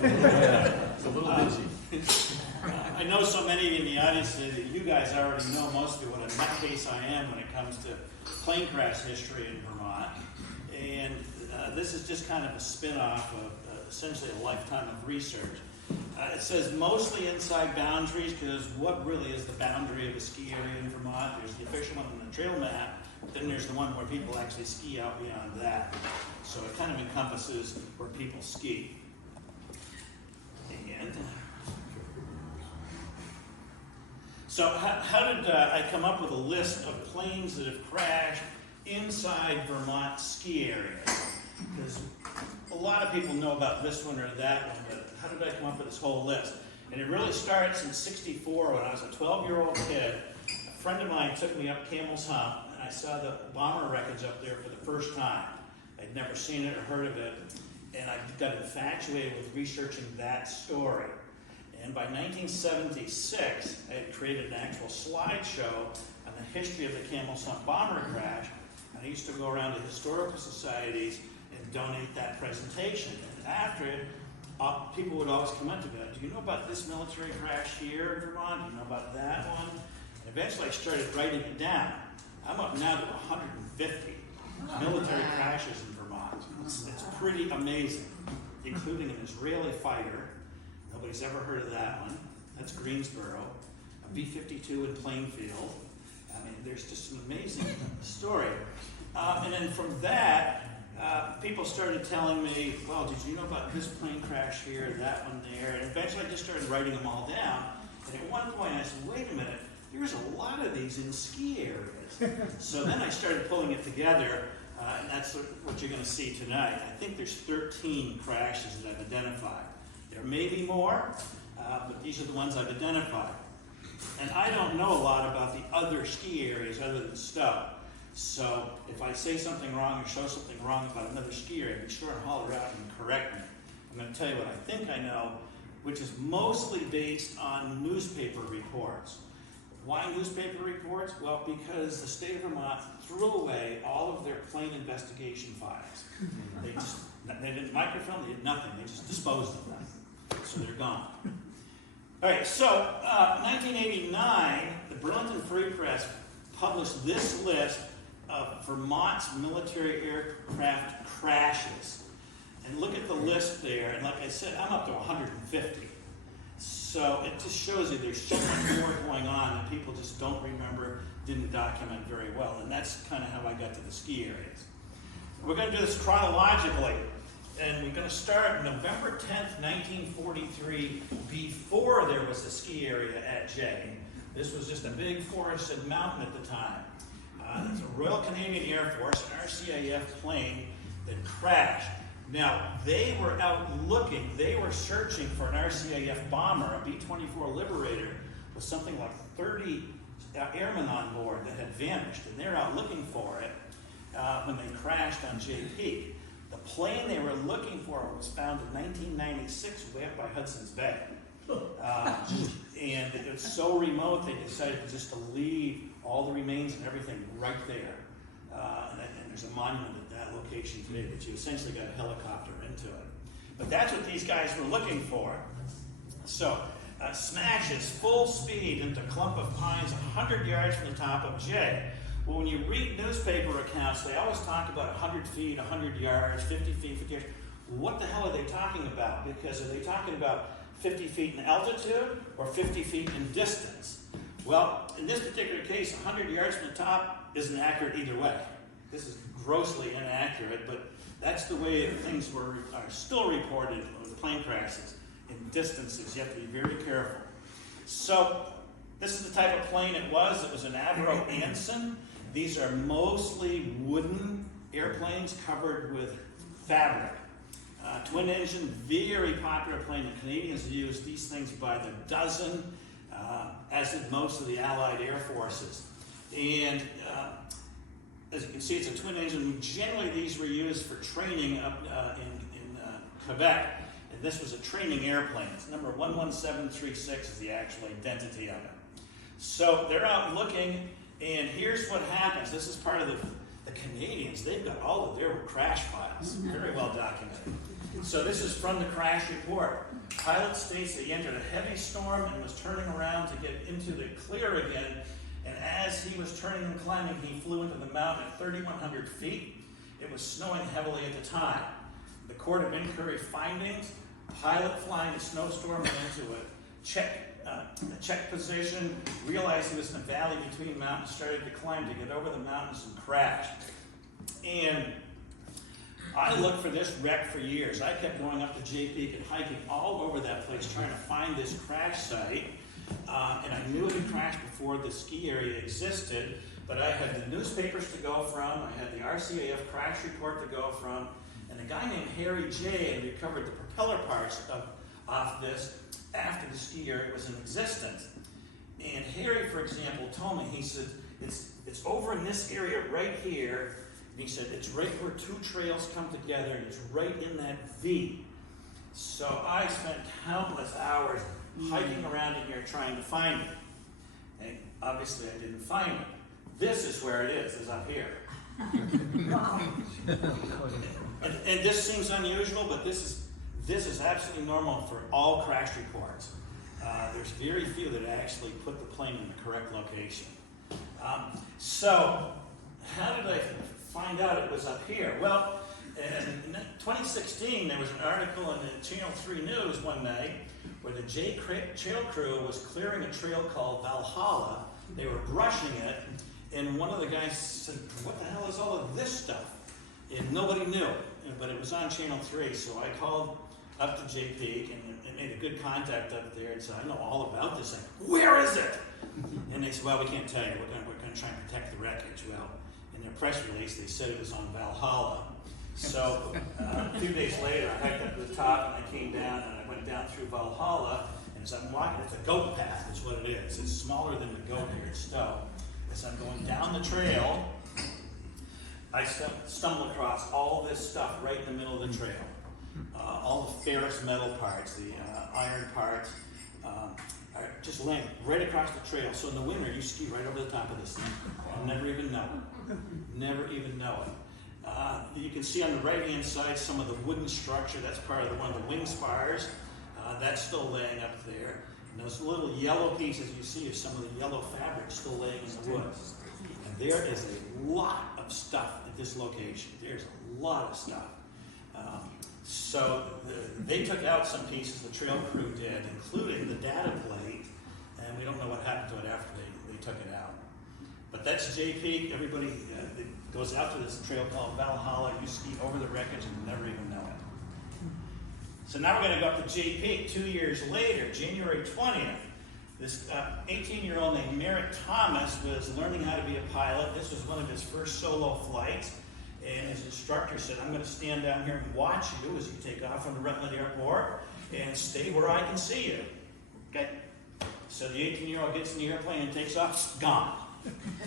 It's a little bitchy. I know so many of you in the audience today that you guys already know mostly what a nutcase I am when it comes to plane crash history in Vermont. And this is just kind of a spin-off of essentially a lifetime of research. It says mostly inside boundaries, because what really is the boundary of a ski area in Vermont? There's the official one on the trail map, but then there's the one where people actually ski out beyond that. So it kind of encompasses where people ski. And so how did I come up with a list of planes that have crashed inside Vermont ski areas? Because a lot of people know about this one or that one, but how did I come up with this whole list? And it really starts in '64 when I was a 12-year-old kid. A friend of mine took me up Camel's Hump, and I saw the bomber wreckage up there for the first time. I'd never seen it or heard of it, and I got infatuated with researching that story. And by 1976, I had created an actual slideshow on the history of the Camel's Hump bomber crash, and I used to go around to historical societies and donate that presentation. And after it, people would always come up to me, do you know about this military crash here in Vermont? Do you know about that one? And eventually I started writing it down. I'm up now to 150 military crashes in Vermont. It's pretty amazing, including an Israeli fighter. Nobody's ever heard of that one. That's Greensboro. A B-52 in Plainfield. I mean, there's just an amazing story. And then from that, people started telling me, well, did you know about this plane crash here, that one there? And eventually I just started writing them all down. And at one point I said, wait a minute, there's a lot of these in ski areas. So then I started pulling it together, and that's what you're going to see tonight. I think there's 13 crashes that I've identified. There may be more, but these are the ones I've identified. And I don't know a lot about the other ski areas other than Stowe. So if I say something wrong or show something wrong about another ski area, be sure and holler out and correct me. I'm going to tell you what I think I know, which is mostly based on newspaper reports. Why newspaper reports? Well, because the state of Vermont threw away all of their plane investigation files. They didn't microfilm, they did nothing, they just disposed of them. So they're gone. All right, so 1989, the Burlington Free Press published this list of Vermont's military aircraft crashes. And look at the list there, and like I said, I'm up to 150. So it just shows you there's so much more going on that people just don't remember, didn't document very well. And that's kind of how I got to the ski areas. We're going to do this chronologically. And we're going to start November 10th, 1943, before there was a ski area at J. This was just a big forested mountain at the time. It's a Royal Canadian Air Force, an RCAF plane that crashed. Now, they were out looking, they were searching for an RCAF bomber, a B-24 Liberator, with something like 30 airmen on board that had vanished. And they're out looking for it when they crashed on J Peak. The plane they were looking for was found in 1996 way up by Hudson's Bay. And it was so remote they decided just to leave all the remains and everything right there. And there's a monument at that location today that you essentially got a helicopter into it. But that's what these guys were looking for. So smashes full speed into a clump of pines 100 yards from the top of J. Well, when you read newspaper accounts, they always talk about 100 feet, 100 yards, 50 feet, 50 yards. What the hell are they talking about? Because are they talking about 50 feet in altitude or 50 feet in distance? Well, in this particular case, 100 yards from the top isn't accurate either way. This is grossly inaccurate, but that's the way things are still reported with plane crashes. In distances, you have to be very careful. So this is the type of plane it was. It was an Avro Anson. These are mostly wooden airplanes covered with fabric. Twin engine, very popular plane. The Canadians used these things by the dozen, as did most of the Allied air forces. And as you can see, it's a twin engine. Generally, these were used for training up in Quebec. And this was a training airplane. It's number 11736 is the actual identity of it. So they're out looking, and here's what happens. This is part of the Canadians. They've got all of their crash files, very well documented. So this is from the crash report. Pilot states that he entered a heavy storm and was turning around to get into the clear again. And as he was turning and climbing, he flew into the mountain at 3,100 feet. It was snowing heavily at the time. The Court of Inquiry findings: pilot flying a snowstorm went into a check position, realized he was in a valley between mountains, started to climb to get over the mountains and crashed. And I looked for this wreck for years. I kept going up to Jay Peak and hiking all over that place trying to find this crash site. And I knew it had crashed before the ski area existed, but I had the newspapers to go from, I had the RCAF crash report to go from, and a guy named Harry J. had recovered the propeller parts off this after the ski area was in existence. And Harry, for example, told me, he said, it's over in this area right here, and he said, it's right where two trails come together, and it's right in that V. So I spent countless hours hiking around in here trying to find it. And obviously I didn't find it. This is where it is up here. and this seems unusual, but this is absolutely normal for all crash reports. There's very few that actually put the plane in the correct location. So how did I find out it was up here? Well, in 2016, there was an article in the Channel 3 News one night where the trail crew was clearing a trail called Valhalla. They were brushing it, and one of the guys said, what the hell is all of this stuff? And nobody knew, but it was on Channel 3, so I called up to Jay Peak and made a good contact up there and said, I know all about this thing. Where is it? And they said, well, we can't tell you. We're going to try and protect the wreckage. Well, in their press release, they said it was on Valhalla. So a few days later, I hiked up to the top and I came down and I went down through Valhalla. And as I'm walking, it's a goat path, is what it is. It's smaller than the goat here at Stowe. As I'm going down the trail, I stumble across all this stuff right in the middle of the trail. All the ferrous metal parts, the iron parts, are just laying right across the trail. So in the winter, you ski right over the top of this thing. I'll never even know it. Never even know it. You can see on the right-hand side some of the wooden structure. That's part of one of the wing spars. That's still laying up there. And those little yellow pieces you see are some of the yellow fabric still laying in the woods. And there is a lot of stuff at this location. There's a lot of stuff. So they took out some pieces, the trail crew did, including the data plate, and we don't know what happened to it after they took it out. But that's Jay Peak. Everybody goes out to this trail called Valhalla. You ski over the wreckage and never even know it. So now we're going to go up to Jay Peak 2 years later, January 20th. This 18-year-old named Merritt Thomas was learning how to be a pilot. This was one of his first solo flights. And his instructor said, I'm going to stand down here and watch you as you take off from the Rutland Airport and stay where I can see you. Okay? So the 18-year-old gets in the airplane and takes off, gone.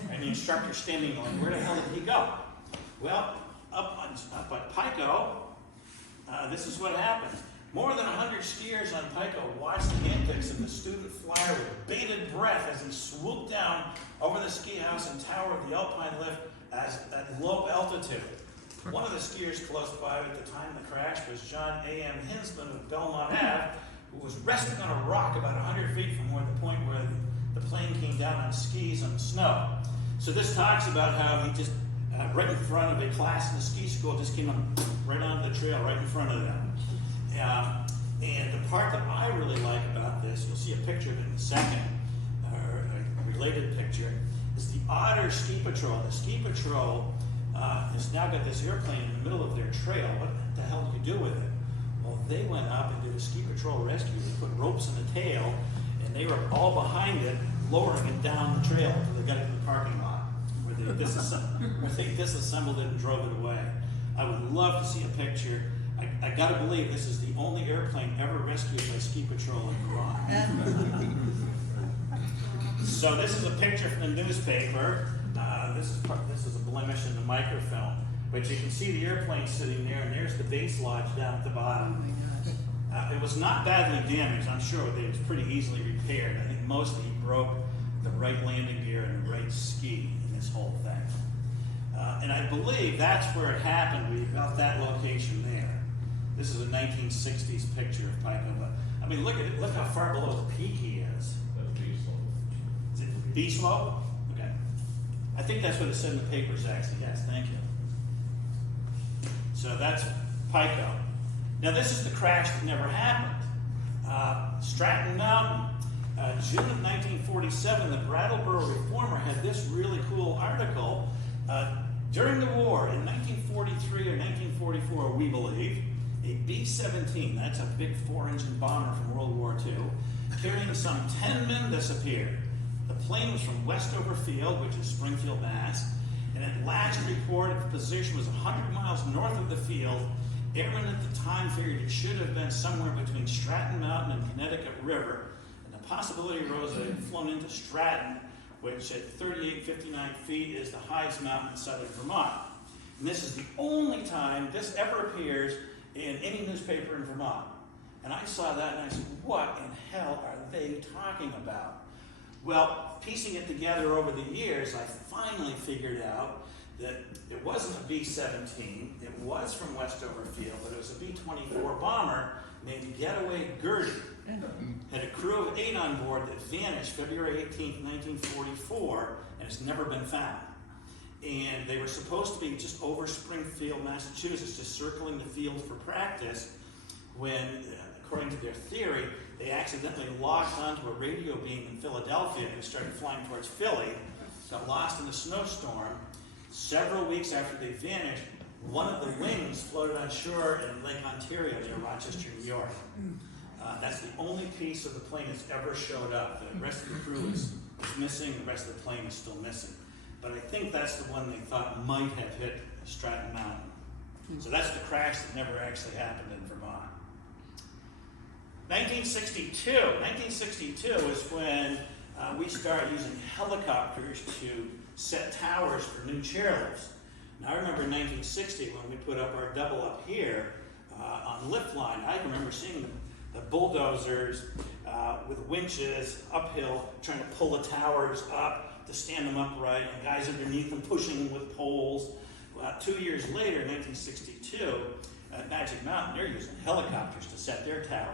And the instructor's standing going, where the hell did he go? Well, up at Pico, this is what happened. More than 100 skiers on Pico watched the antics of the student flyer with bated breath as he swooped down over the ski house and tower of the Alpine lift at low altitude. One of the skiers close by at the time of the crash was John A.M. Hinsman of Belmont Ave, who was resting on a rock about 100 feet from the point where the plane came down on skis on the snow. So this talks about how he just, right in front of a class in the ski school, just came up right onto the trail, right in front of them. And the part that I really like about this, you'll see a picture of it in a second, or a related picture, is the Otter Ski Patrol. The ski patrol has now got this airplane in the middle of their trail. What the hell do you do with it? Well, they went up and did a ski patrol rescue. They put ropes in the tail, and they were all behind it, lowering it down the trail until they got it to the parking lot, where they disassembled it and drove it away. I would love to see a picture. I gotta believe this is the only airplane ever rescued by ski patrol in Vermont. So this is a picture from the newspaper. This is a blemish in the microfilm, but you can see the airplane sitting there, and there's the base lodge down at the bottom. It was not badly damaged. I'm sure it was pretty easily repaired. I think mostly he broke the right landing gear and the right ski in this whole thing. And I believe that's where it happened, about that location there. This is a 1960s picture of Pico, but I mean, look at it. Look how far below the peak he is. That's B slope. Is it B slope? Okay. I think that's what it said in the papers, actually. Yes, thank you. So that's Pico. Now, this is the crash that never happened. Stratton Mountain. June of 1947, the Brattleboro Reformer had this really cool article. During the war, in 1943 or 1944, we believe, a B-17, that's a big 4-engine bomber from World War II, carrying some 10 men disappeared. The plane was from Westover Field, which is Springfield, Mass., and at last reported the position was 100 miles north of the field. Airmen at the time figured it should have been somewhere between Stratton Mountain and Connecticut River, and the possibility arose that it had flown into Stratton, which at 3,859 feet is the highest mountain in southern Vermont. And this is the only time this ever appears in any newspaper in Vermont. And I saw that and I said, what in hell are they talking about? Well, piecing it together over the years, I finally figured out that it wasn't a B-17, it was from Westover Field, but it was a B-24 bomber named Getaway Gertie. Had a crew of 8 on board that vanished February 18, 1944, and has never been found. And they were supposed to be just over Springfield, Massachusetts, just circling the field for practice, when, according to their theory, they accidentally locked onto a radio beam in Philadelphia and started flying towards Philly, got lost in a snowstorm. Several weeks after they vanished, one of the wings floated on shore in Lake Ontario near Rochester, New York. That's the only piece of the plane that's ever showed up. The rest of the crew is missing, the rest of the plane is still missing. But I think that's the one they thought might have hit Stratton Mountain. So that's the crash that never actually happened in Vermont. 1962. 1962 is when we start using helicopters to set towers for new chairlifts. Now I remember in 1960 when we put up our double up here on lift line, I remember seeing the bulldozers with winches uphill trying to pull the towers up to stand them upright, and guys underneath them pushing them with poles. 2 years later, 1962, at Magic Mountain, they're using helicopters to set their tower.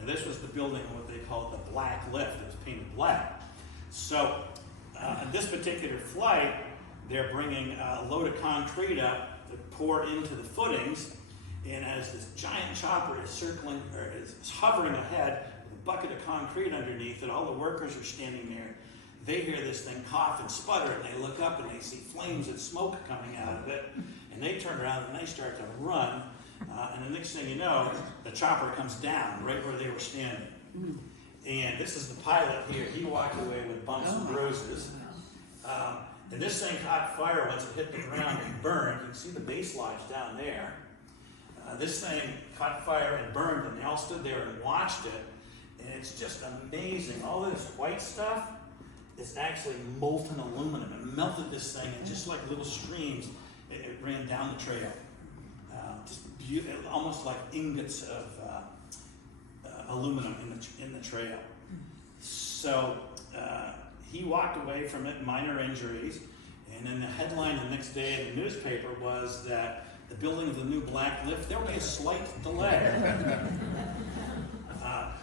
Now this was the building of what they called the Black Lift. It was painted black. So on this particular flight, they're bringing a load of concrete up to pour into the footings, and as this giant chopper is circling, or is hovering ahead with a bucket of concrete underneath it, all the workers are standing there. They hear this thing cough and sputter, and they look up and they see flames and smoke coming out of it, and they turn around and they start to run, and the next thing you know, the chopper comes down right where they were standing. And this is the pilot here. He walked away with bumps and bruises. And this thing caught fire once it hit the ground and burned. You can see the base lodge down there. This thing caught fire and burned, and they all stood there and watched it. And it's just amazing. All this white stuff is actually molten aluminum. It melted this thing, and just like little streams, it ran down the trail. Just beautiful, almost like ingots of aluminum in the trail. So he walked away from it, minor injuries, and then the headline the next day in the newspaper was that the building of the new Black Lift, there will be a slight delay.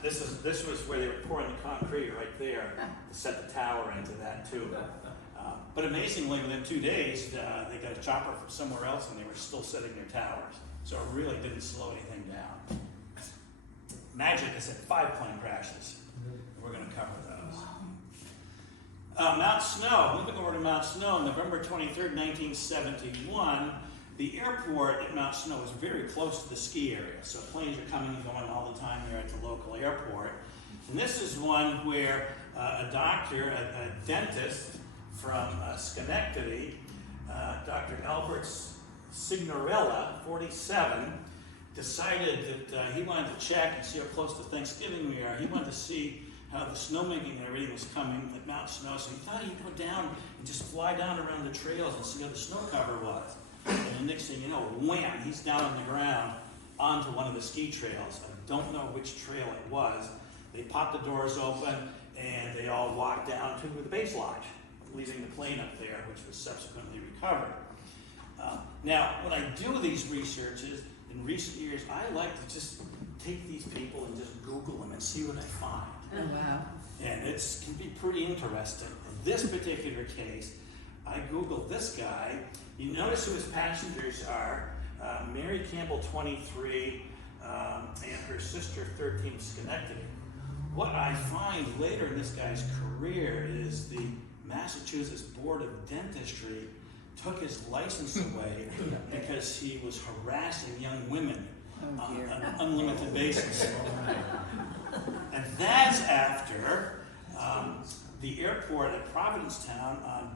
This was where they were pouring the concrete right there to set the tower into that too. But amazingly, within 2 days, they got a chopper from somewhere else, and they were still setting their towers. So it really didn't slow anything down. Magic has had 5 plane crashes. We're going to cover those. Mount Snow, moving over to Mount Snow, November 23rd, 1971, the airport at Mount Snow is very close to the ski area, so planes are coming and going all the time there at the local airport. And this is one where a doctor, a dentist from Schenectady, Dr. Albert Signorella, 47, decided that he wanted to check and see how close to Thanksgiving we are. He wanted to see how the snowmaking and everything was coming at Mount Snow, so he thought he'd go down and just fly down around the trails and see how the snow cover was. And the next thing you know, wham, he's down on the ground onto one of the ski trails. I don't know which trail it was. They popped the doors open, and they all walked down to the base lodge, leaving the plane up there, which was subsequently recovered. Now, when I do these researches, the in recent years, I like to just take these people and just Google them and see what I find. Oh, wow. And it can be pretty interesting. In this particular case, I Googled this guy. You notice who his passengers are. Mary Campbell, 23, and her sister, 13, Schenectady. What I find later in this guy's career is the Massachusetts Board of Dentistry took his license away because he was harassing young women on an unlimited basis. And that's after the airport at Provincetown on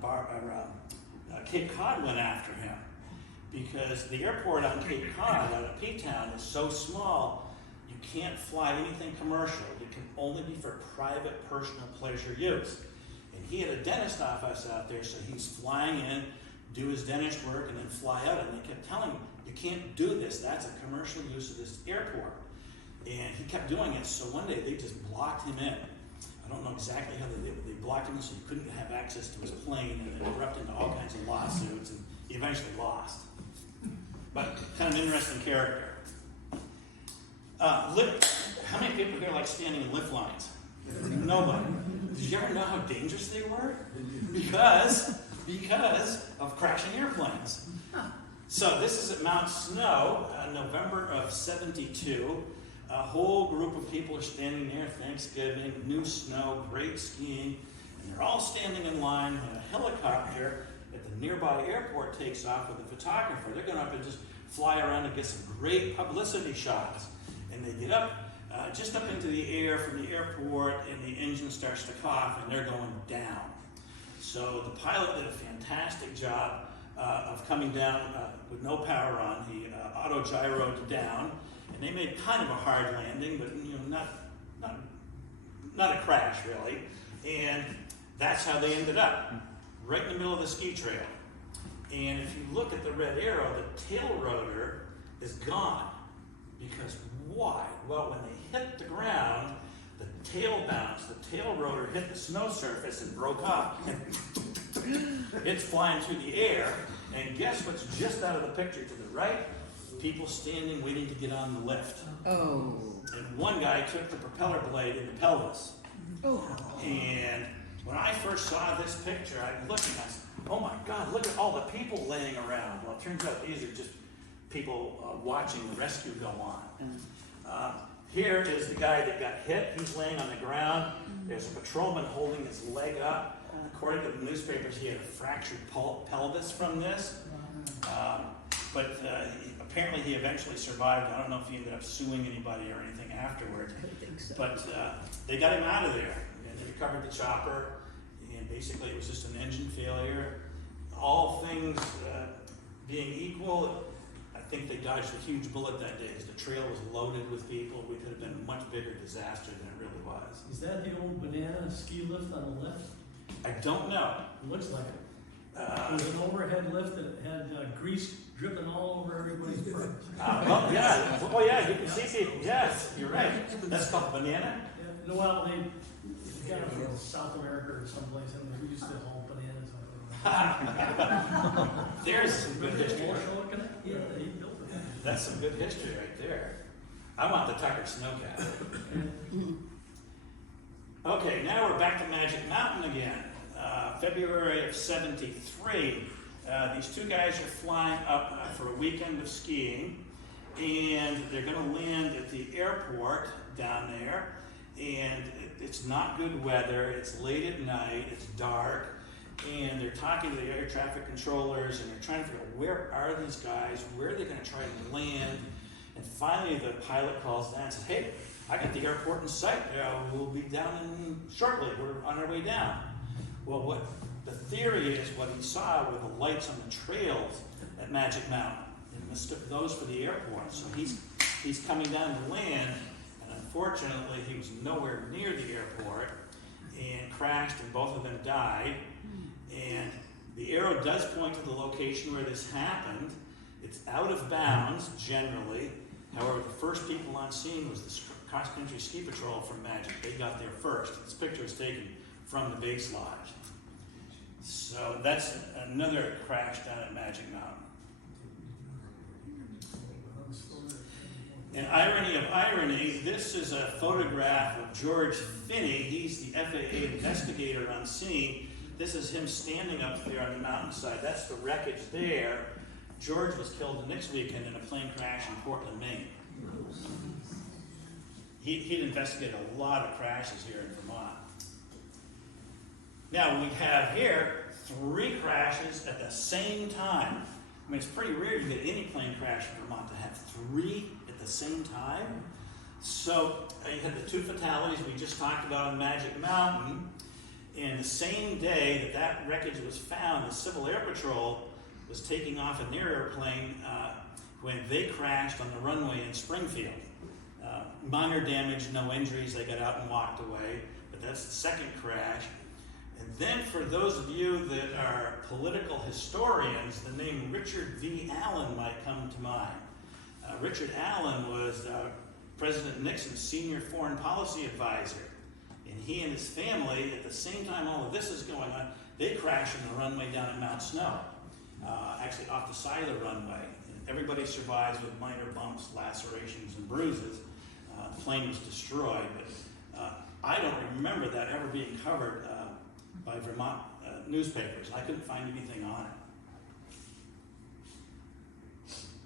Cape Cod went after him, because the airport on Cape Cod out of P-Town is so small, you can't fly anything commercial. It can only be for private, personal pleasure use. And he had a dentist office out there, so he's flying in, do his dentist work, and then fly out. And they kept telling him, you can't do this. That's a commercial use of this airport. And he kept doing it, so one day they just blocked him in. I don't know exactly how they did it. They blocked him so he couldn't have access to his plane, and it erupted into all kinds of lawsuits, and he eventually lost. But kind of an interesting character. How many people here like standing in lift lines? Nobody. Did you ever know how dangerous they were? Because of crashing airplanes. So this is at Mount Snow, November of '72. A whole group of people are standing there, Thanksgiving, new snow, great skiing, and they're all standing in line when a helicopter at the nearby airport takes off with a photographer. They're going up and just fly around and get some great publicity shots. And they get up, just up into the air from the airport, and the engine starts to cough, and they're going down. So the pilot did a fantastic job of coming down with no power on. He auto-gyroed down, and they made kind of a hard landing, but not a crash really. And that's how they ended up, right in the middle of the ski trail. And if you look at the red arrow, the tail rotor is gone. Because why? Well, when they hit the ground, the tail bounced, the tail rotor hit the snow surface and broke off. It's flying through the air, and guess what's just out of the picture to the right? People standing waiting to get on the lift. Oh. And one guy took the propeller blade in the pelvis. Oh. And when I first saw this picture, I looked and I said, oh my God, look at all the people laying around. Well, it turns out these are just people watching the rescue go on. Here is the guy that got hit. He's laying on the ground. There's a patrolman holding his leg up. According to the newspapers, he had a fractured pelvis from this. But apparently he eventually survived. I don't know if he ended up suing anybody or anything afterward. I think so. But they got him out of there. And they recovered the chopper. And basically it was just an engine failure. All things being equal, I think they dodged a huge bullet that day because the trail was loaded with people. We could have been a much bigger disaster than it really was. Is that the old banana ski lift on the left? I don't know. It looks like it. It was an overhead lift that had grease dripping all over everybody's butt. Well, yeah. Oh, yeah. You can see people. Yes, you're right. That's called banana. Yeah, well, they got it from South America or someplace, and we used to haul bananas on it. There's some good history. Yeah, they built it. That's some good history right there. I want the Tucker Snowcat. Okay, now we're back to Magic Mountain again. February of '73. These two guys are flying up for a weekend of skiing, and they're going to land at the airport down there, and it's not good weather. It's late at night. It's dark. And they're talking to the air traffic controllers, and they're trying to figure out where are these guys, where are they going to try to land. And finally the pilot calls down and says, hey, I got the airport in sight. We'll be down in shortly. We're on our way down. Well, what the theory is, what he saw were the lights on the trails at Magic Mountain, and mistook those for the airport. So he's coming down to land, and unfortunately he was nowhere near the airport and crashed, and both of them died. And the arrow does point to the location where this happened. It's out of bounds, generally. However, the first people on scene was the cross-country ski patrol from Magic. They got there first. This picture was taken from the base lodge. So that's another crash down at Magic Mountain. And irony of irony, this is a photograph of George Finney. He's the FAA investigator on scene. This is him standing up there on the mountainside. That's the wreckage there. George was killed the next weekend in a plane crash in Portland, Maine. He'd investigated a lot of crashes here in Vermont. Now we have here 3 crashes at the same time. I mean, it's pretty rare to get any plane crash in Vermont to have 3 at the same time. So you had the 2 fatalities we just talked about on Magic Mountain. And the same day that wreckage was found, the Civil Air Patrol was taking off in their airplane when they crashed on the runway in Springfield. Minor damage, no injuries, they got out and walked away, but that's the second crash. And then for those of you that are political historians, the name Richard V. Allen might come to mind. Richard Allen was President Nixon's senior foreign policy advisor. And he and his family, at the same time all of this is going on, they crashed on the runway down at Mount Snow, actually off the side of the runway. And everybody survives with minor bumps, lacerations, and bruises. The plane was destroyed, but I don't remember that ever being covered by Vermont newspapers. I couldn't find anything on it.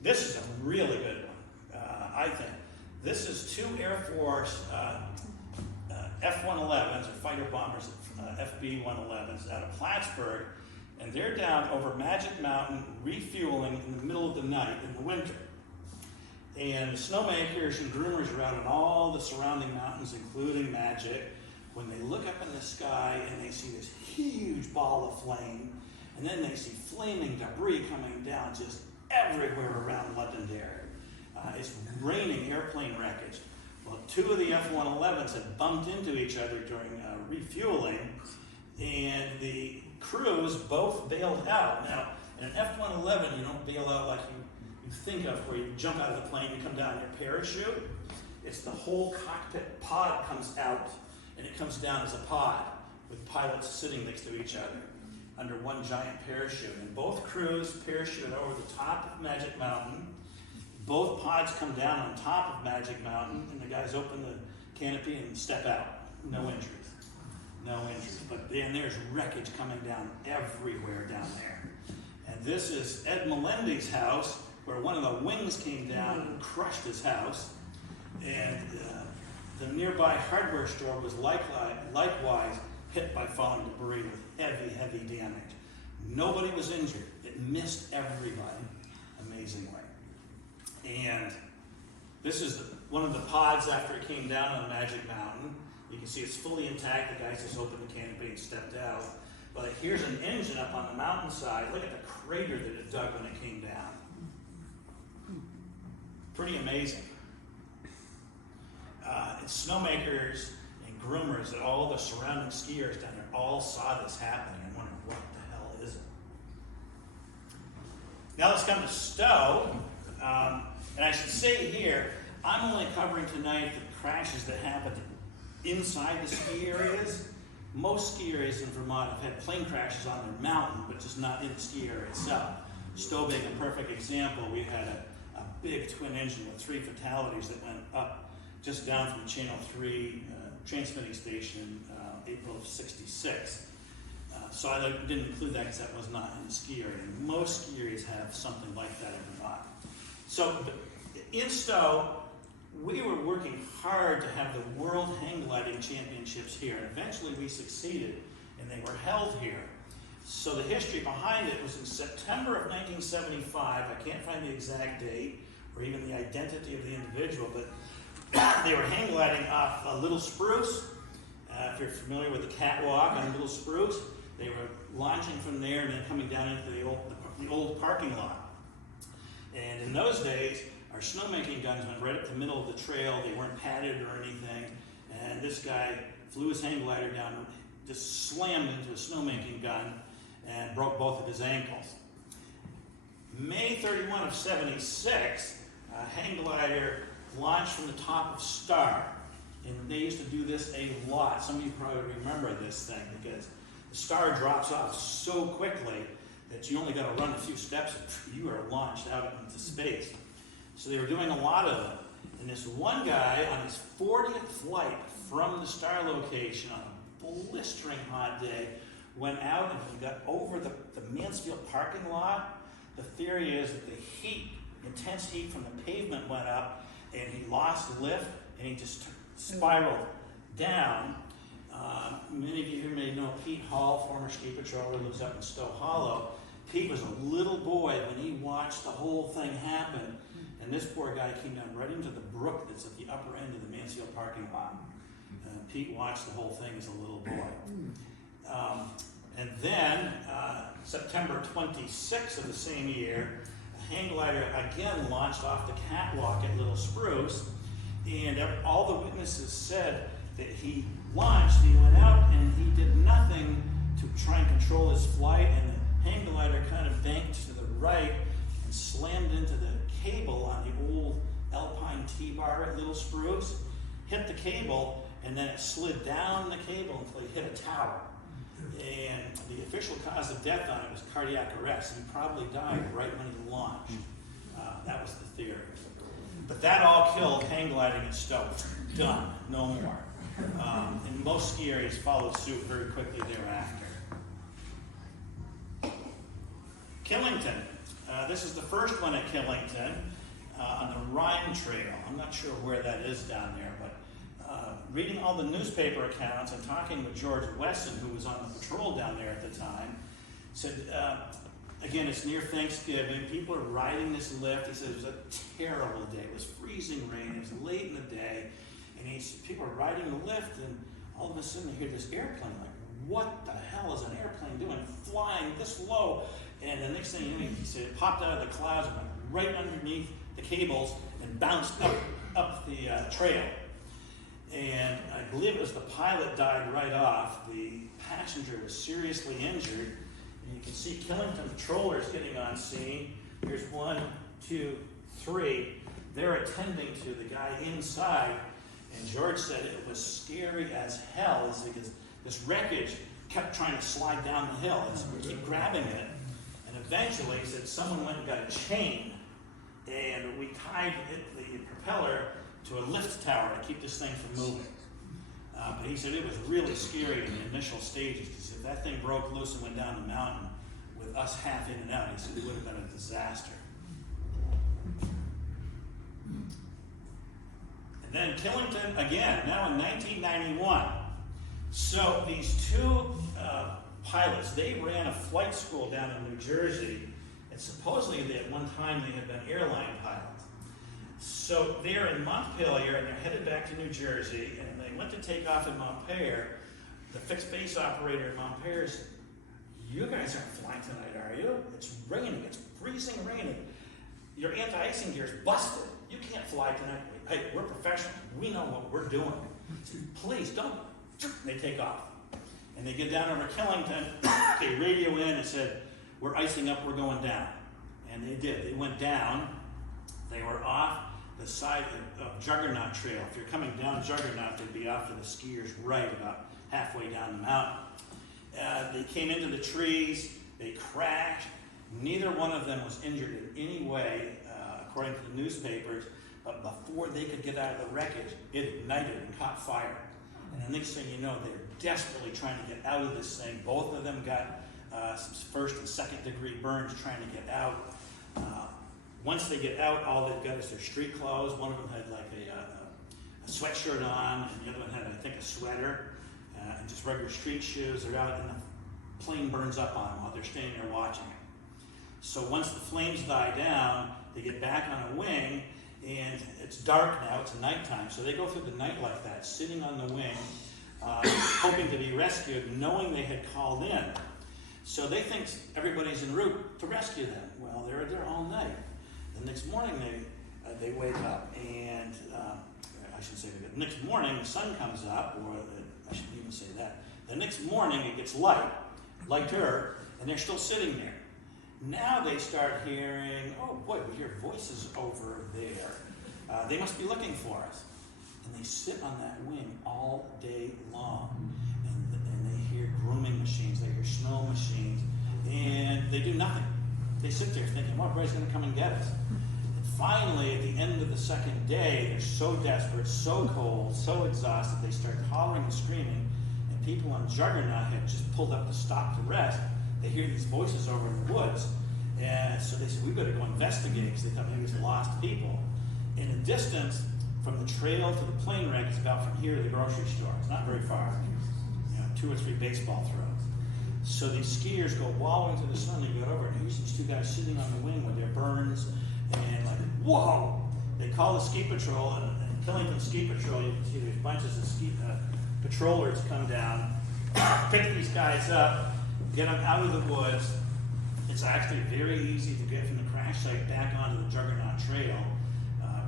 This is a really good one, I think. This is 2 Air Force F-111s, or fighter bombers, FB-111s out of Plattsburgh, and they're down over Magic Mountain refueling in the middle of the night in the winter. And the snowmakers and groomers are out on all the surrounding mountains, including Magic, when they look up in the sky and they see this huge ball of flame, and then they see flaming debris coming down just everywhere around Londonderry. It's raining airplane wreckage. Well, 2 of the F-111s had bumped into each other during refueling, and the crews both bailed out. Now, in an F-111, you don't bail out like you think of, where you jump out of the plane, you come down in your parachute. It's the whole cockpit pod comes out, and it comes down as a pod with pilots sitting next to each other under one giant parachute. And both crews parachuted over the top of Magic Mountain. Both pods come down on top of Magic Mountain, and the guys open the canopy and step out. No injuries. No injuries. But then there's wreckage coming down everywhere down there. And this is Ed Melendi's house, where one of the wings came down and crushed his house. And the nearby hardware store was likewise hit by falling debris with heavy, heavy damage. Nobody was injured. It missed everybody, amazingly. And this is one of the pods after it came down on Magic Mountain. You can see it's fully intact. The guys just opened the canopy and stepped out. But here's an engine up on the mountainside. Look at the crater that it dug when it came down. Pretty amazing. And snowmakers and groomers and all the surrounding skiers down there all saw this happening and wondered, what the hell is it? Now let's come to Stowe. And I should say here, I'm only covering tonight the crashes that happened inside the ski areas. Most ski areas in Vermont have had plane crashes on their mountain, but just not in the ski area itself. Stowe being a perfect example, we had a big twin engine with 3 fatalities that went up just down from the Channel 3 transmitting station in April of '66. So I didn't include that because that was not in the ski area. Most ski areas have something like that in Vermont. So in Stowe, we were working hard to have the World Hang Gliding Championships here. And eventually we succeeded, and they were held here. So the history behind it was in September of 1975. I can't find the exact date or even the identity of the individual, but they were hang gliding off Little Spruce. If you're familiar with the catwalk on Little Spruce, they were launching from there and then coming down into the old parking lot. And in those days, our snowmaking guns went right up the middle of the trail. They weren't padded or anything. And this guy flew his hang glider down, just slammed into a snowmaking gun and broke both of his ankles. May 31 of '76, a hang glider launched from the top of Star. And they used to do this a lot. Some of you probably remember this thing because the Star drops off so quickly that you only got to run a few steps and you are launched out into space. So they were doing a lot of them. And this one guy on his 40th flight from the star location on a blistering hot day went out and he got over the Mansfield parking lot. The theory is that the heat, intense heat from the pavement went up and he lost lift and he just spiraled down. Many of you here may know Pete Hall, former ski patroller, lives up in Stowe Hollow. Pete was a little boy when he watched the whole thing happen, and this poor guy came down right into the brook that's at the upper end of the Mansfield parking lot. Pete watched the whole thing as a little boy. And then, September 26th of the same year, a hang glider again launched off the catwalk at Little Spruce, and all the witnesses said that he launched, he went out, and he did nothing to try and control his flight, and the hang glider kind of banked to the right and slammed into the cable on the old Alpine T-bar at Little Spruce, hit the cable, and then it slid down the cable until he hit a tower. And the official cause of death on it was cardiac arrest. He probably died right when he launched. That was the theory. But that all killed hang gliding at Stowe. Done. No more. And most ski areas followed suit very quickly thereafter. Killington. This is the first one at Killington on the Rhine Trail. I'm not sure where that is down there, but reading all the newspaper accounts and talking with George Wesson, who was on the patrol down there at the time, said, again, it's near Thanksgiving. People are riding this lift. He said it was a terrible day. It was freezing rain. It was late in the day. And he said, people are riding the lift, and all of a sudden they hear this airplane. Like, what the hell is an airplane doing flying this low? And the next thing you know, he said it popped out of the clouds and went right underneath the cables and bounced up the trail. And I believe it was the pilot died right off. The passenger was seriously injured. And you can see Killington patrollers getting on scene. Here's 1, 2, 3. They're attending to the guy inside. And George said it was scary as hell because this wreckage kept trying to slide down the hill. We keep grabbing it. And eventually, he said, someone went and got a chain. And we tied the propeller to a lift tower to keep this thing from moving. But he said it was really scary in the initial stages, because if that thing broke loose and went down the mountain with us half in and out, he said it would have been a disaster. And then Killington again, now in 1991. So these two pilots, they ran a flight school down in New Jersey, and supposedly at one time they had been airline pilots. So they're in Montpelier, and they're headed back to New Jersey, and they went to take off in Montpelier. The fixed base operator in Montpelier said, you guys aren't flying tonight, are you? It's raining, it's freezing raining. Your anti-icing gear is busted. You can't fly tonight. Hey, we're professionals. We know what we're doing. Said, please don't. They take off. And they get down over Killington, they radio in and said, we're icing up, we're going down. And they did. They went down. They were off the side of Juggernaut Trail. If you're coming down Juggernaut, they'd be off to the skiers' right, about halfway down the mountain. They came into the trees, they crashed. Neither one of them was injured in any way, according to the newspapers, but before they could get out of the wreckage, it ignited and caught fire. And the next thing you know, they're desperately trying to get out of this thing. Both of them got some first and second degree burns trying to get out. Once they get out, all they've got is their street clothes. One of them had like a sweatshirt on, and the other one had, I think, a sweater, and just regular street shoes. They're out, and the plane burns up on them while they're standing there watching it. So once the flames die down, they get back on a wing, and it's dark now, it's nighttime. So they go through the night like that, sitting on the wing, hoping to be rescued, knowing they had called in. So they think everybody's en route to rescue them. Well, they're there all night. The next morning they wake up, and I shouldn't say that. The next morning the sun comes up, or I shouldn't even say that. The next morning it gets lighter, and they're still sitting there. Now they start hearing, oh boy, we hear voices over there. They must be looking for us. And they sit on that wing all day long. And they hear grooming machines, they hear snow machines, and they do nothing. They sit there thinking, well, everybody's going to come and get us. And Finally, at the end of the second day, they're so desperate, so cold, so exhausted, they start hollering and screaming, and people on Juggernaut had just pulled up to stop to rest. They hear these voices over in the woods, and so they said, we better go investigate, because they thought maybe it's lost people. In the distance, from the trail to the plane wreck is about from here to the grocery store. It's not very far, 2 or 3 baseball throws. So these skiers go wallowing through the sun, they get over, and here's these 2 guys sitting on the wing with their burns, and like, whoa! They call the ski patrol, and Killington Ski Patrol, you can see there's bunches of patrollers come down, pick these guys up, get them out of the woods. It's actually very easy to get from the crash site back onto the Juggernaut Trail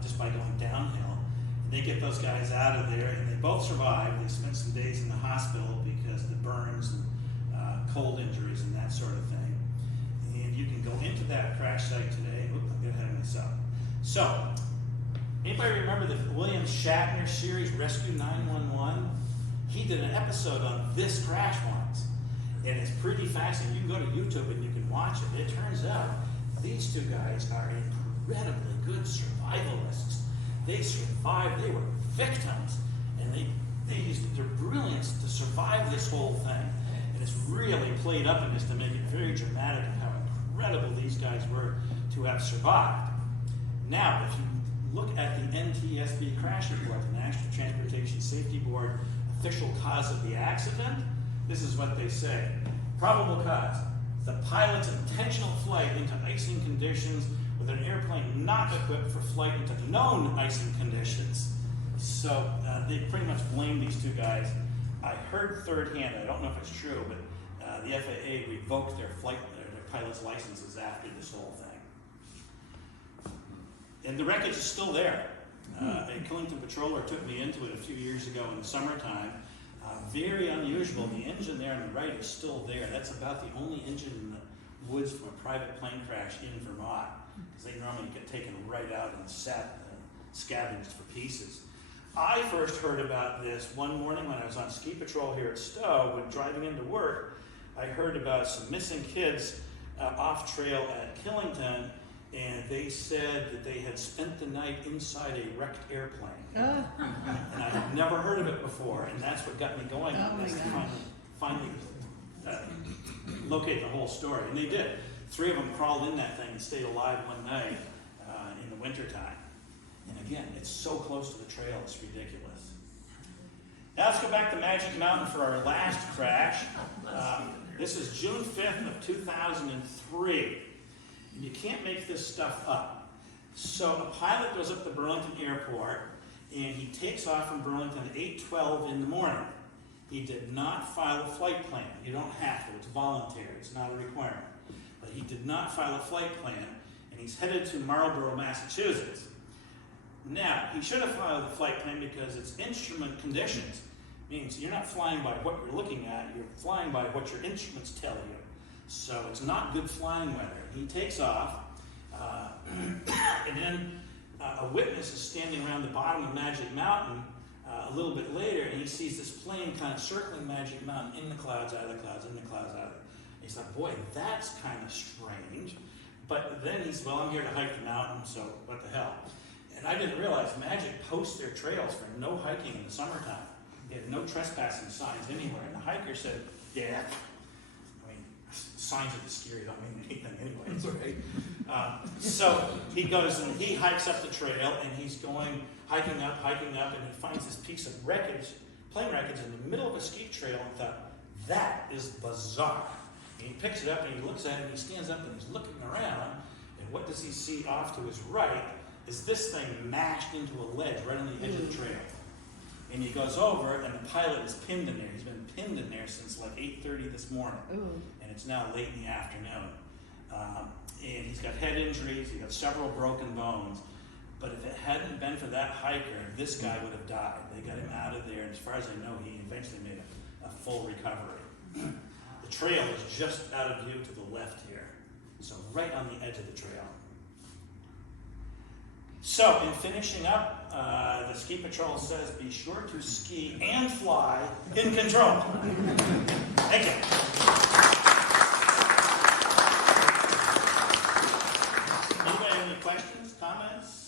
just by going downhill. They get those guys out of there, and they both survive. They spent some days in the hospital because of the burns and cold injuries and that sort of thing. And you can go into that crash site today. Oops, I'm getting ahead of myself. So, anybody remember the William Shatner series, Rescue 911? He did an episode on this crash once. And it's pretty fascinating. You can go to YouTube and you can watch it. It turns out these 2 guys are incredibly good survivalists. They survived, they were victims, and they used their brilliance to survive this whole thing. And it's really played up in this to make it very dramatic of how incredible these guys were to have survived. Now, if you look at the NTSB crash report, the National Transportation Safety Board official cause of the accident, this is what they say. Probable cause: the pilot's intentional flight into icing conditions with an airplane not equipped for flight into known icing conditions. So they pretty much blame these 2 guys. I heard third hand, I don't know if it's true, but the FAA revoked their pilot's licenses after this whole thing. And the wreckage is still there. A Killington patroller took me into it a few years ago in the summertime. Very unusual. The engine there on the right is still there. That's about the only engine in the woods from a private plane crash in Vermont, because they normally get taken right out and scavenged for pieces. I first heard about this one morning when I was on ski patrol here at Stowe. When driving into work, I heard about some missing kids off trail at Killington, and they said that they had spent the night inside a wrecked airplane. And I had never heard of it before, and that's what got me going on this, to finally locate the whole story. And they did. 3 of them crawled in that thing and stayed alive one night in the wintertime. And again, it's so close to the trail, it's ridiculous. Now let's go back to Magic Mountain for our last crash. This is June 5th of 2003. And you can't make this stuff up. So a pilot goes up to Burlington Airport, and he takes off from Burlington at 8:12 in the morning. He did not file a flight plan. You don't have to. It's voluntary. It's not a requirement. But he did not file a flight plan, and he's headed to Marlborough, Massachusetts. Now, he should have filed a flight plan because it's instrument conditions. Means you're not flying by what you're looking at. You're flying by what your instruments tell you. So it's not good flying weather. He takes off, and then a witness is standing around the bottom of Magic Mountain a little bit later, and he sees this plane kind of circling Magic Mountain, in the clouds, out of the clouds, in the clouds, out of it. He's like, boy, that's kind of strange. But then he's, well, I'm here to hike the mountain, so what the hell. And I didn't realize Magic posts their trails for no hiking in the summertime. They had no trespassing signs anywhere. And the hiker said, yeah, I mean, signs of the scary don't mean anything anyway. Right? So he goes and he hikes up the trail, and he's going, hiking up, and he finds this piece of wreckage, plane wreckage in the middle of a ski trail, and thought, that is bizarre. And he picks it up and he looks at it, and he stands up and he's looking around, and what does he see off to his right is this thing mashed into a ledge right on the edge of the trail. And he goes over, and the pilot is pinned in there. He's been pinned in there since like 8:30 this morning. And it's now late in the afternoon. And he's got head injuries, he's got several broken bones. But if it hadn't been for that hiker, this guy would have died. They got him out of there, and as far as I know, he eventually made a full recovery. The trail is just out of view to the left here. So right on the edge of the trail. So in finishing up, the ski patrol says, be sure to ski and fly in control. Thank you. Anybody have any questions? comments?